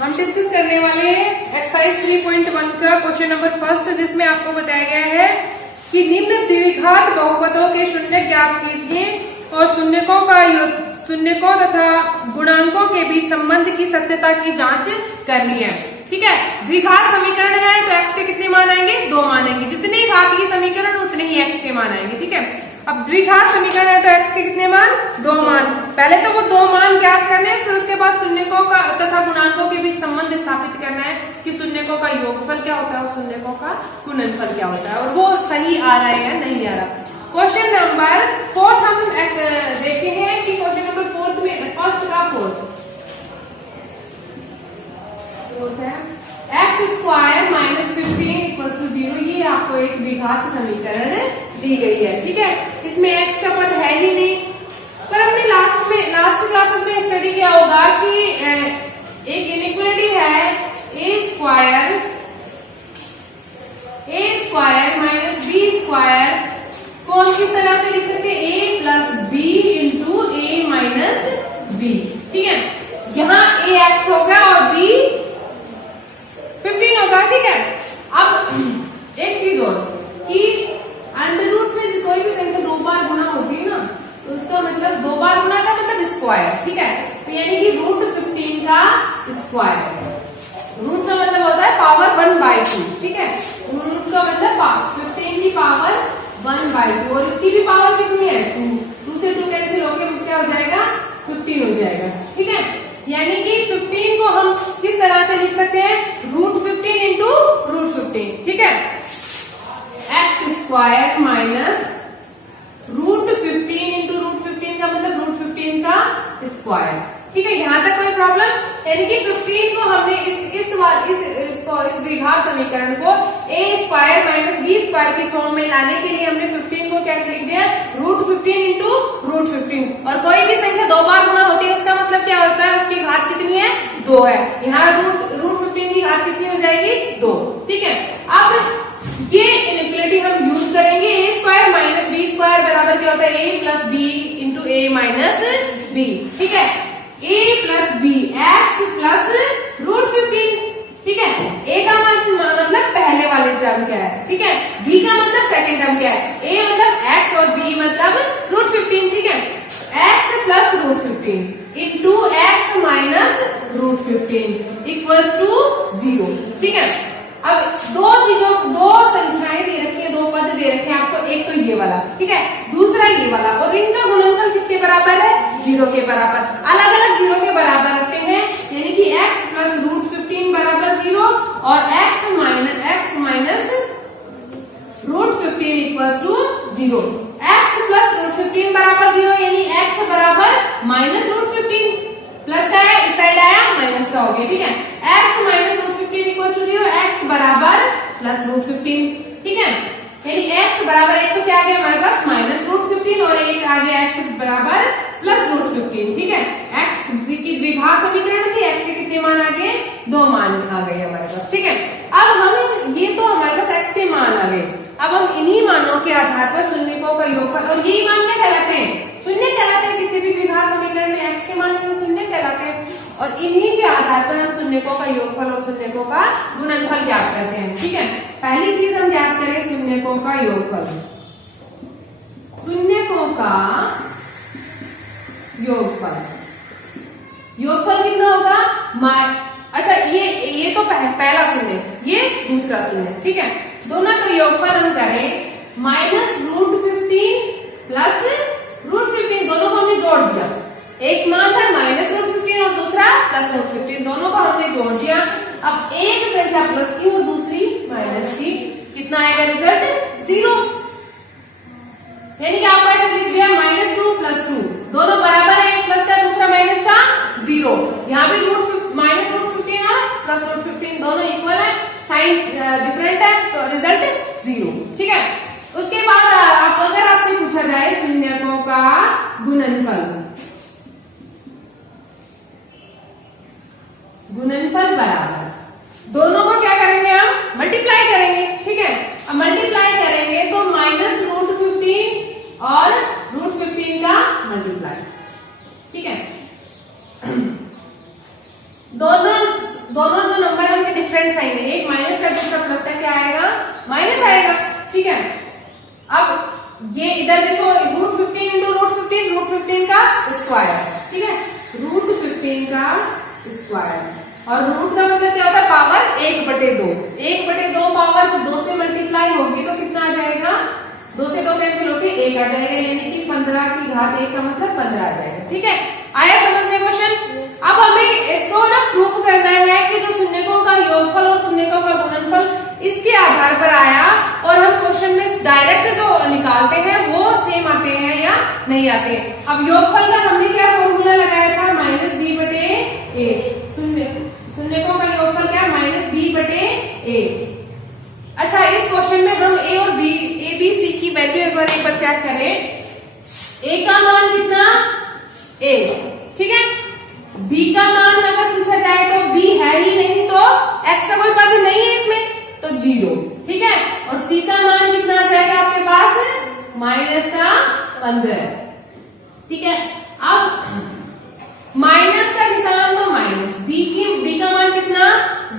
हम डिस्कस करने वाले हैं एक्सरसाइज 3.1 का क्वेश्चन नंबर फर्स्ट, जिसमें आपको बताया गया है कि निम्न द्विघात बहुपदों के शून्य ज्ञात कीजिए और शून्यकों तथा गुणांकों के बीच संबंध की सत्यता की जांच करनी है। ठीक है, द्विघात समीकरण है तो x के कितने मान आएंगे? 2 मान आएंगे। जितने घात की समीकरण उतने ही x के मान आएंगे। ठीक है, अब द्विघात समीकरण है तो x के कितने मान? 2 मान। पहले तो वो 2 मान ज्ञात करने हैं, फिर उसके बाद शून्यकों का तथा गुणांकों के बीच संबंध स्थापित करना है कि शून्यकों का योगफल क्या होता है और शून्यकों का गुणनफल क्या होता है, और वो सही आ रहा है या नहीं आ रहा। क्वेश्चन नंबर 4 हम देखते हैं कि क्वेश्चन नंबर 4 में फर्स्ट का फोर्थ है x² - 15 = 0। ये आपको एक द्विघात समीकरण दी गई है। ठीक है, इसमें x का पद है ही नहीं, पर हमने लास्ट क्लासेस में स्टडी किया होगा कि एक इनइक्वालिटी है a² - b² को हम किस तरह से लिख सकते हैं? a + b × a - b। ठीक है, यहाँ ax होगा और b 15 होगा। ठीक है, अब एक चीज और कि अंडर रूट में कोई भी संख्या 2 बार गुना होती है ना, तो उसका मतलब 2 बार गुना का मतलब स्क्वायर। ठीक है, तो यानी कि √15 का स्क्वायर। रूट का मतलब होता है पावर 1/2। ठीक है, रूट का मतलब 15 की पावर 1/2, और इसकी भी पावर कितनी है? 2 से 2 कैंसिल होकर क्या हो जाएगा? 15 हो जाएगा। ठीक है, यानी कि 15 को हम किस तरह से लिख सकते हैं? √15 × √15। ठीक है, x² - √15 × √15 का मतलब √15 का स्क्वायर। ठीक है, यहां तक कोई प्रॉब्लम? यानी कि 15 को हमने इस द्विघात समीकरण को a² - b² की फॉर्म में लाने के लिए हमने 15 को क्या लिख दिया? √15 × √15। और कोई भी संख्या 2 बार गुना होती है, उसका मतलब क्या होता है? उसकी घात कितनी है? 2 है। यहाँ √15 की घात कितनी हो जाएगी? 2। ठीक है, अब ये इनइक्वालिटी हम यूज करेंगे। a² - b² बराबर क्या होता है? a + b × a - b। ठीक है, a + b x + √15। ठीक है, a का मतलब पहले वाले टर्म क्या है? ठीक है, b का मतलब सेकंड टर्म क्या है? a मतलब x और b मतलब √15। ठीक है, x + √15 × x - √15 = 0। ठीक है, अब दो संख्याएं दे रखी है, 2 पद दे रखे हैं आपको। एक तो ये वाला, ठीक है, दूसरा ये वाला, और इनका गुणनफल किसके बराबर है? 0 के बराबर। अलग अलग 0 के बराबर रखते हैं, यानी कि x + √15 बराबर 0 और x - √15 = 0। x + √15 बराबर 0, यानी x बराबर -√15। प्लस का है, इस साइड आया, माइनस का हो गया। ठीक है, x - √15 = 0, x बराबर +√15। ठीक है, यानी x बराबर एक तो क्या आ गया हमारे पास? -√15 और एक आ गया x बराबर +√15। ठीक है, x की द्विघात समीकरण थी, x के कितने मान आ गए? 2 मान आ गए हमारे पास। ठीक है, अब हम ये तो हमारे पास x के मान आ गए। अब हम इन्हीं मानों के आधार पर शून्यकों का योगफल, और यही मान क्या कहलाते हैं? शून्य कहलाते हैं। किसी भी द्विघात समीकरण में x के मान शून्य कहलाते हैं, और इन्हीं के आधार पर हम शून्यकों का योगफल और शून्यकों का गुणनफल ज्ञात करते हैं। ठीक है, पहली चीज हम ज्ञात करें शून्यकों का योगफल। शून्यकों का योगफल कितना होगा? अच्छा, ये तो पहला शून्य, ये दूसरा शून्य। ठीक है, दोनों का योगफल हम करें -√15 + √15, दोनों को हमने जोड़ दिया। एक मान था -√15 और दूसरा +√15, दोनों को हमने जोड़ दिया। अब एक संख्या प्लस की और दूसरी माइनस की, कितना आएगा रिजल्ट? 0। यानी कि आपको ऐसे लिख दिया -2 + 2, दोनों बराबर है, एक प्लस का दूसरा माइनस का, 0। यहाँ भी -√15 और +√15 दोनों इक्वल है, साइन डिफरेंट है, तो रिजल्ट 0। ठीक है, उसके बाद अगर आपसे पूछा जाए शून्यकों का गुणनफल बराबर, दोनों को क्या करेंगे? हम मल्टीप्लाई करेंगे। ठीक है, अब मल्टीप्लाई करेंगे तो -√15 और √15 का मल्टीप्लाई। ठीक है, दोनों जो नंबर है उनके डिफरेंस आएंगे, एक माइनस का दूसरा प्लस का, क्या आएगा? माइनस आएगा। ठीक है, अब ये इधर देखो √15 इंटू √15 का स्क्वायर, ठीक है, √15 का स्क्वायर, और रूट का मतलब क्या होता है? पावर 1/2। 1/2 पावर जब 2 से मल्टीप्लाई होगी तो कितना आ जाएगा? 2 से 2 कैंसिल होके 1 आ जाएगा, यानी कि 15 की घात 1 का मतलब 15 आ जाएगा। ठीक है, आया समझ में क्वेश्चन? अब हमें इसको ना प्रूव करना है कि जो शून्यकों का योगफल और शून्यकों का गुणनफल इसके आधार पर आया, और हम क्वेश्चन में डायरेक्ट जो निकालते हैं वो सेम आते हैं या नहीं आते। अब योगफल का हमने क्या फॉर्मूला लगाया था? -b/a। शून्यकों का योगफल क्या? -b/a। अच्छा, इस क्वेश्चन में हम a और b, a b c की वैल्यू एक बार चेक करें। a का मान कितना? a, ठीक है। b का मान अगर पूछा जाए तो b है ही नहीं, तो x का कोई पद नहीं है इसमें, तो 0, ठीक है। और c का मान कितना आ जाएगा आपके पास? -15, ठीक है। अब माइनस का निशान तो माइनस, b का मान कितना?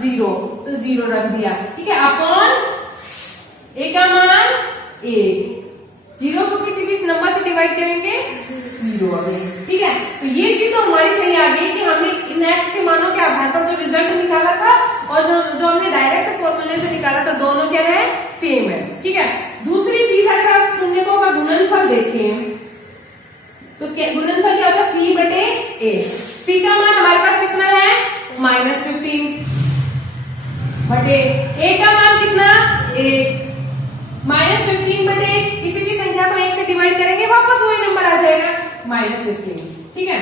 0, तो 0 रख दिया, ठीक है। अपॉन a का मान 1, 0 को किसी भी नंबर से डिवाइड करेंगे 0 आ गई, ठीक है। तो ये चीज तो हमारी सही आ गई कि हमने इन एक्स के मानों के आधार पर जो रिजल्ट निकाला था और जो हमने डायरेक्ट फॉर्मूले से निकाला था, दोनों क्या है? सेम है, ठीक है। दूसरी चीज अगर आप शून्यकों का गुणनफल देखें तो गुणनफल क्या होता है? c/a। c का मान हमारे पास कितना है? -15 बटे a का मान कितना? 1। -15/1, किसी भी संख्या को 1 से डिवाइड करेंगे वापस वही नंबर आ जाएगा, -15, ठीक है।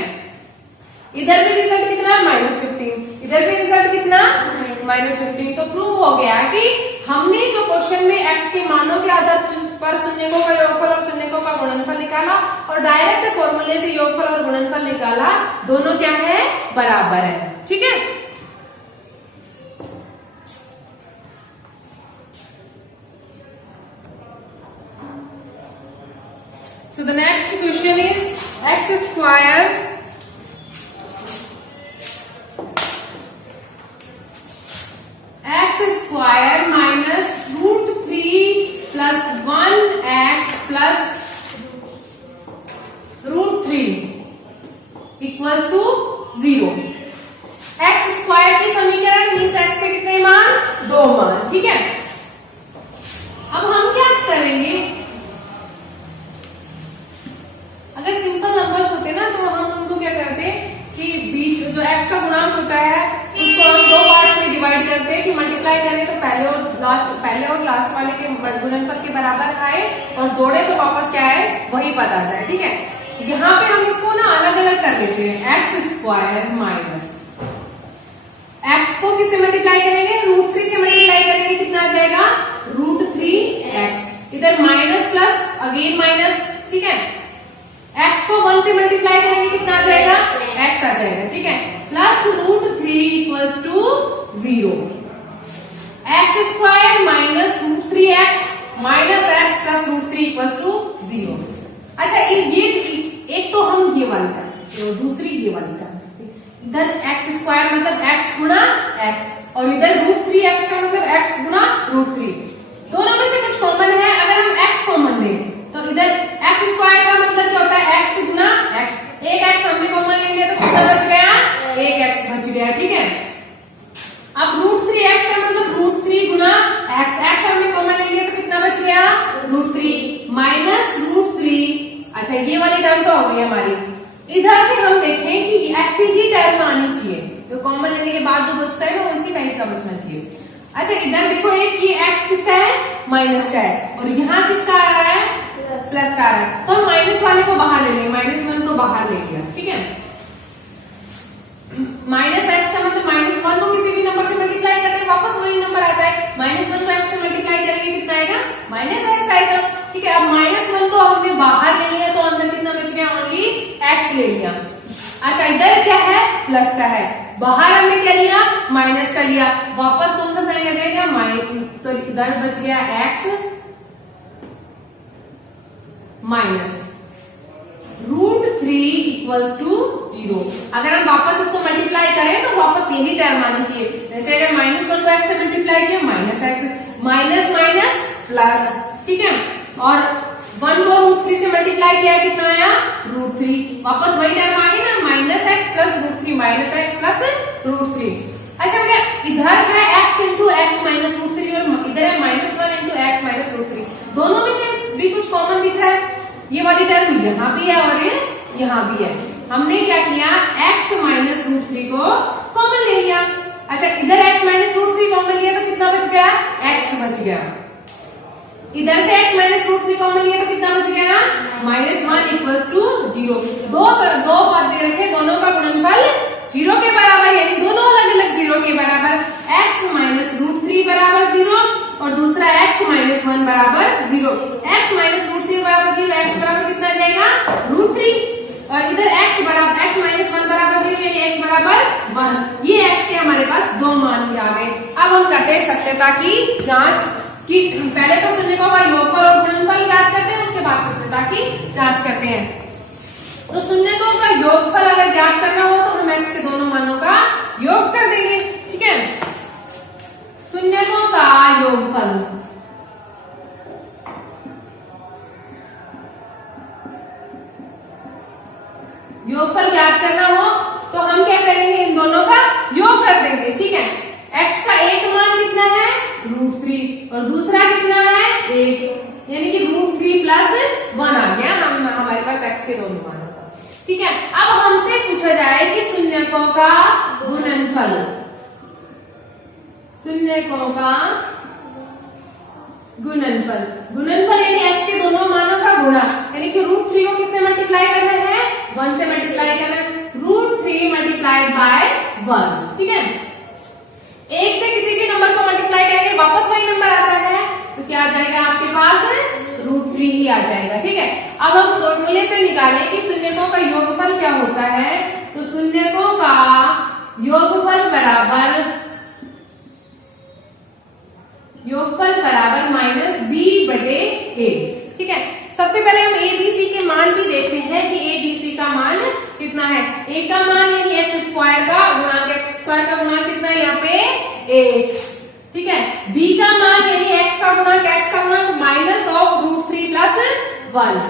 इधर भी रिजल्ट कितना? -15, इधर भी रिजल्ट कितना? -15। तो प्रूव हो गया कि हमने जो क्वेश्चन में x के मानों के आधार पर शून्यकों का योगफल और शून्यकों का गुणनफल निकाला और डायरेक्ट फॉर्मूले से योगफल और गुणनफल निकाला, दोनों क्या है? बराबर है, ठीक है। So the next question is x square minus √3 plus 1x plus √3 equals to 0। x square की समीकरण मीन्स x के कितने मान? 2 मान, ठीक है। अब हम क्या करेंगे? अगर सिंपल नंबर्स होते ना तो हम उनको क्या करते कि बीच जो x का गुणांक होता है उसको हम 2 पार्ट्स में डिवाइड करते हैं कि मल्टीप्लाई करें तो पहले और लास्ट वाले के गुणनफल के बराबर आए, और जोड़े तो वापस क्या है? वही पता आ जाए, ठीक है। यहाँ पे हम इसको ना अलग अलग कर देते हैं। x स्क्वायर माइनस x को किससे मल्टीप्लाई करेंगे? √3 से मल्टीप्लाई करेंगे, कितना आ जाएगा? √3x। इधर माइनस प्लस अगेन माइनस, ठीक है। x को 1 से मल्टीप्लाई करेंगे, कितना आ जाएगा? x आ जाएगा, ठीक है। Plus √3 equals to 0। x square minus √3x minus x plus √3 equals to 0। अच्छा, ये एक तो हम ये वाली का, तो दूसरी ये वाली का, इधर x स्क्वायर मतलब x गुणा x, और इधर √3x का मतलब x गुणा √3। दोनों में से कुछ कॉमन है, अगर हम x कॉमन लें तो इधर x स्क्वायर का मतलब क्या होता है? x गुना x। एक x हमने कॉमन ले लिया तो कितना बच गया? 1x बच गया, ठीक है। अब √3x का मतलब √3 गुना x, x हमने कॉमन ले लिया तो कितना बच गया? √3 माइनस √3। अच्छा, ये वाली टर्म तो हो गई हमारी। इधर से हम देखें कि x ही टर्म आनी चाहिए, तो कॉमन लेने के बाद जो बचता है ना वो इसी टाइप का बचना चाहिए। अच्छा, इधर देखो एक ये x किसका है? माइनस का है, और यहाँ किसका आ रहा है? प्लस का आ रहा है। तो हम माइनस वाले को बाहर ले लेंगे, -1 को बाहर ले लिया, ठीक है। -x का मतलब -1 को किसी भी नंबर से मल्टीप्लाई करते हैं वापस वही नंबर आता है। -1 को x से मल्टीप्लाई करेंगे कितना आएगा? -x आएगा, ठीक है। अब -1 को हमने बाहर ले लिया तो अंदर कितना बच गया? ओनली x ले लिया। अच्छा, इधर क्या है? प्लस का है, बाहर हमने क्या लिया? माइनस का लिया, वापस कौन सा साइन आ जाएगा? सॉरी, इधर बच गया x माइनस √3 इक्वल्स टू 0। अगर हम वापस इसको मल्टीप्लाई करें तो वापस यही टर्म आनी चाहिए। जैसे अगर -1 को x से मल्टीप्लाई किया minus x, minus minus plus, ठीक है। और 1 को √3 से मल्टीप्लाई किया कितना आया √3, वापस वही टर्म आ गई ना -x प्लस √3 -x प्लस √3। अच्छा बेटा इधर है x इंटू एक्स माइनस √3 और इधर है -1 इंटू एक्स माइनस √3, दोनों में से भी कुछ कॉमन दिख रहा है। ये वाली टर्म यहाँ भी है और ये यहाँ भी है। हमने क्या किया x माइनस √3 को कॉमन ले लिया। अच्छा इधर x माइनस √3 कॉमन लिया तो कितना बच गया x बच गया। इधर से x माइनस √3 कॉमन लिया तो कितना बच गया -1 इक्वल्स टू 0। दो पद दे रखे, दोनों का गुणनफल 0 के बराबर, यानी दोनों अलग अलग 0 के बराबर। x माइनस √3 बराबर 0 और दूसरा x माइनस 1 बराबर 0। x माइनस √3 बराबर 0, x बराबर कितना जाएगा √3 और इधर x माइनस 1 बराबर 0 यानी x बराबर 1। ये x के हमारे पास दो मान आ गए। अब हम करते हैं सत्यता की जांच कि पहले तो शून्यकों का योगफल और गुणनफल याद करते हैं, उसके बाद सत्यता की जांच करते हैं। तो शून्यकों का योगफल अगर ज्ञात करना हो तो हम x के दोनों मानों का योग कर देंगे, ठीक है। शून्यकों का योगफल, योगफल ज्ञात करना हो तो हम क्या करेंगे इन दोनों का योग कर देंगे, ठीक है। x का एक मान कितना है √3 और दूसरा कितना है 1, यानी कि √3 प्लस 1 आ गया हमारे पास x के दोनों मानों का, ठीक है। अब हमसे पूछा जाए कि शून्यकों का गुणनफल, शून्यकों का गुणनफल, गुणनफल यानी x के दोनों मानों का गुणा, यानी कि √3 को किससे मल्टीप्लाई करना है 1 से मल्टीप्लाई करना है, √3 मल्टीप्लाइड बाय 1, ठीक है। एक से किसी भी नंबर को मल्टीप्लाई करेंगे वापस वही नंबर आता है तो क्या आ जाएगा आपके पास √3 ही आ जाएगा, ठीक है। अब हम फॉर्मूले से निकालें कि शून्यकों का योगफल क्या होता है। तो शून्यकों का योगफल बराबर -b/a, ठीक है। सबसे पहले हम ABC के मान भी देखते हैं कि ABC का मान कितना है। a का मान यानी x² का गुणांक, x² का गुणांक कितना है यहाँ पे 1, ठीक है। b का मान यानी x का गुणांक माइनस ऑफ √3 प्लस 1,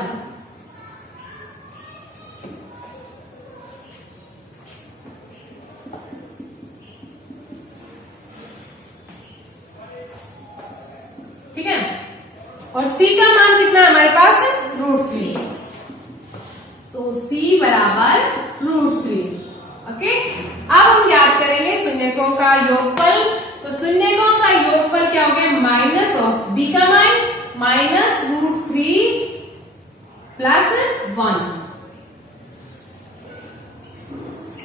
ठीक है। और c का मान कितना है हमारे पास √3, तो c बराबर √3, ओके। अब हम याद करेंगे शून्यकों का योगफल। तो शून्यकों का योगफल क्या हो गया माइनस ऑफ b का मान माइनस √3 प्लस 1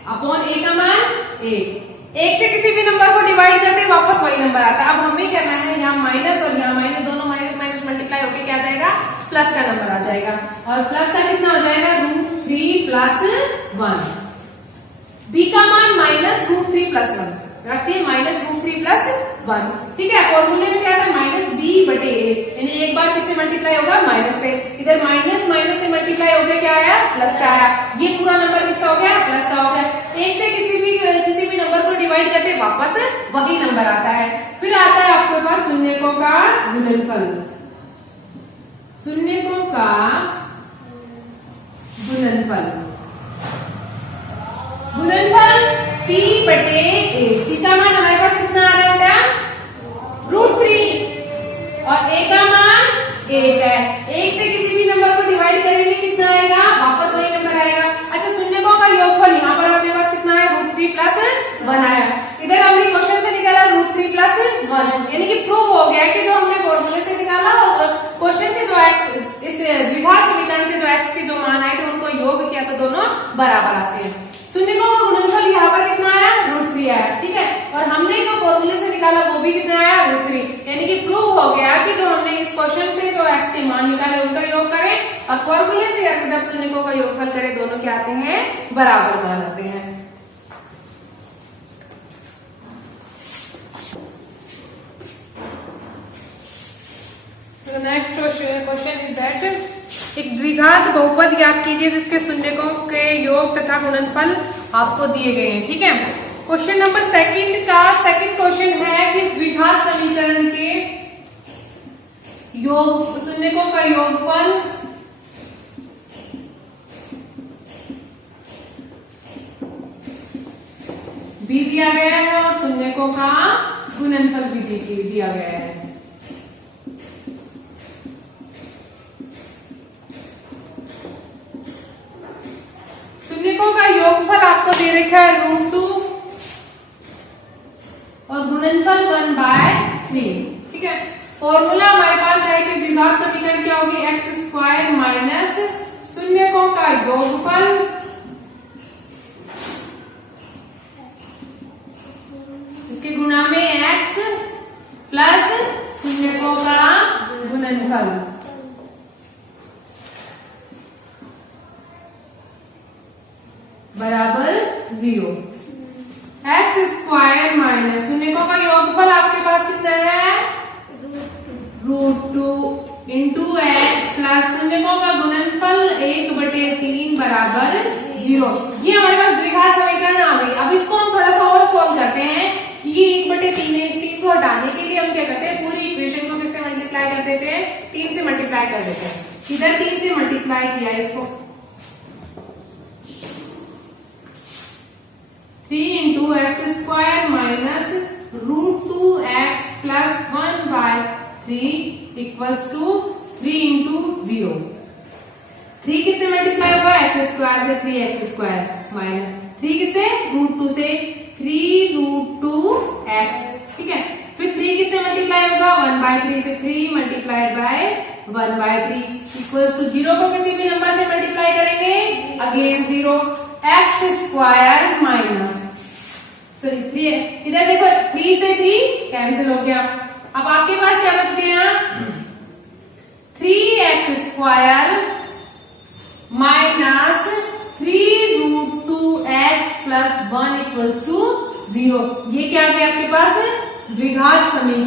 अपॉन a का मान 1। एक से किसी भी नंबर को डिवाइड करते वापस वही नंबर आता है। अब हमें करना है यहाँ माइनस और यहाँ माइनस, दोनों माइनस माइनस मल्टीप्लाई होकर क्या आ जाएगा प्लस का नंबर आ जाएगा और प्लस का कितना हो जाएगा √3 प्लस 1। b का मान माइनस √3 प्लस 1 रखते हैं, माइनस √3 प्लस 1, ठीक है। फॉर्मूले में क्या था -b/a, यानी एक बार किससे मल्टीप्लाई होगा माइनस से, इधर माइनस माइनस से मल्टीप्लाई हो गया क्या आया प्लस का आया, ये पूरा नंबर किसका हो गया प्लस का हो गया। एक से किसी भी नंबर को डिवाइड करते वापस वही नंबर आता है। फिर आता है आपके पास शून्यकों का गुणनफल, शून्यकों का गुणनफल, गुणनफल c/a। c का मान हमारे पास कितना आ रहा है बेटा √3 और a का मान 1 है। एक से किसी भी नंबर को डिवाइड करेंगे कितना आएगा वापस वही नंबर आएगा। अच्छा शून्यकों का योगफल यहाँ पर अपने पास कितना है √3 प्लस 1 आया, इधर हमने क्वेश्चन से निकाला √3 प्लस 1, यानी कि प्रूव हो गया कि जो हमने फॉर्मूले से निकाला और क्वेश्चन से जो x इस द्विघात समीकरण से जो x के जो मान आए थे उनको योग किया तो दोनों बराबर आते हैं। शून्यकों का गुणनफल यहाँ पर कितना आया √3 आया, ठीक है। और हमने जो फॉर्मूले से निकाला वो भी कितना आया √3, यानी कि प्रूव हो गया कि जो हमने इस क्वेश्चन से जो x के मान निकाले उनका योग करें और फॉर्मूले से जब शून्यकों का योगफल करें दोनों क्या आते हैं बराबर मान आते हैं। नेक्स्ट क्वेश्चन इज दैट एक द्विघात बहुपद ज्ञात कीजिए जिसके शून्यकों के योग तथा गुणनफल आपको दिए गए हैं, ठीक है। क्वेश्चन नंबर सेकंड क्वेश्चन है कि द्विघात समीकरण के योग शून्यकों का योगफल भी दिया गया है और शून्यकों का गुणनफल भी दिया गया है। शून्यकों का योगफल आपको दे रखा है √2 और गुणनफल 1/3। ठीक है, फॉर्मूला हमारे पास है कि द्विघात समीकरण क्या होगी, x² माइनस शून्यकों का योगफल इसके गुणा में x प्लस शून्यकों का गुणनफल बराबर 0। x² माइनस शून्यकों का योगफल आपके पास कितना है, √2 इंटू x प्लस शून्यकों का गुणनफल 1/3 बराबर 0। ये हमारे पास द्विघात समीकरण आ गई। अब इसको हम थोड़ा सा और सॉल्व करते हैं कि ये 1/3 है, इस 3 को हटाने के लिए हम क्या करते हैं, पूरी इक्वेशन को किससे मल्टीप्लाई कर देते हैं, 3 से मल्टीप्लाई कर देते हैं। इधर 3 से मल्टीप्लाई किया इसको, 3 into x² minus √2x plus 1/3 equals to 3 into 0। 3 किससे मल्टीप्लाई होगा, x² से 3x² माइनस 3 किससे, √2 से 3√2x। ठीक है, फिर 3 किससे मल्टीप्लाई होगा, 1/3 से 3 मल्टीप्लाइड बाय 1/3 इक्वल्स टू 0 को किसी भी नंबर से मल्टीप्लाई करेंगे, अगेन 0। x² माइनस सॉरी 3, इधर देखो 3 से 3 कैंसिल हो गया। अब आपके पास क्या बच गया, 3x² minus 3√2x plus 1 equals to 0। ये क्या आ गया आपके पास, द्विघात समीकरण।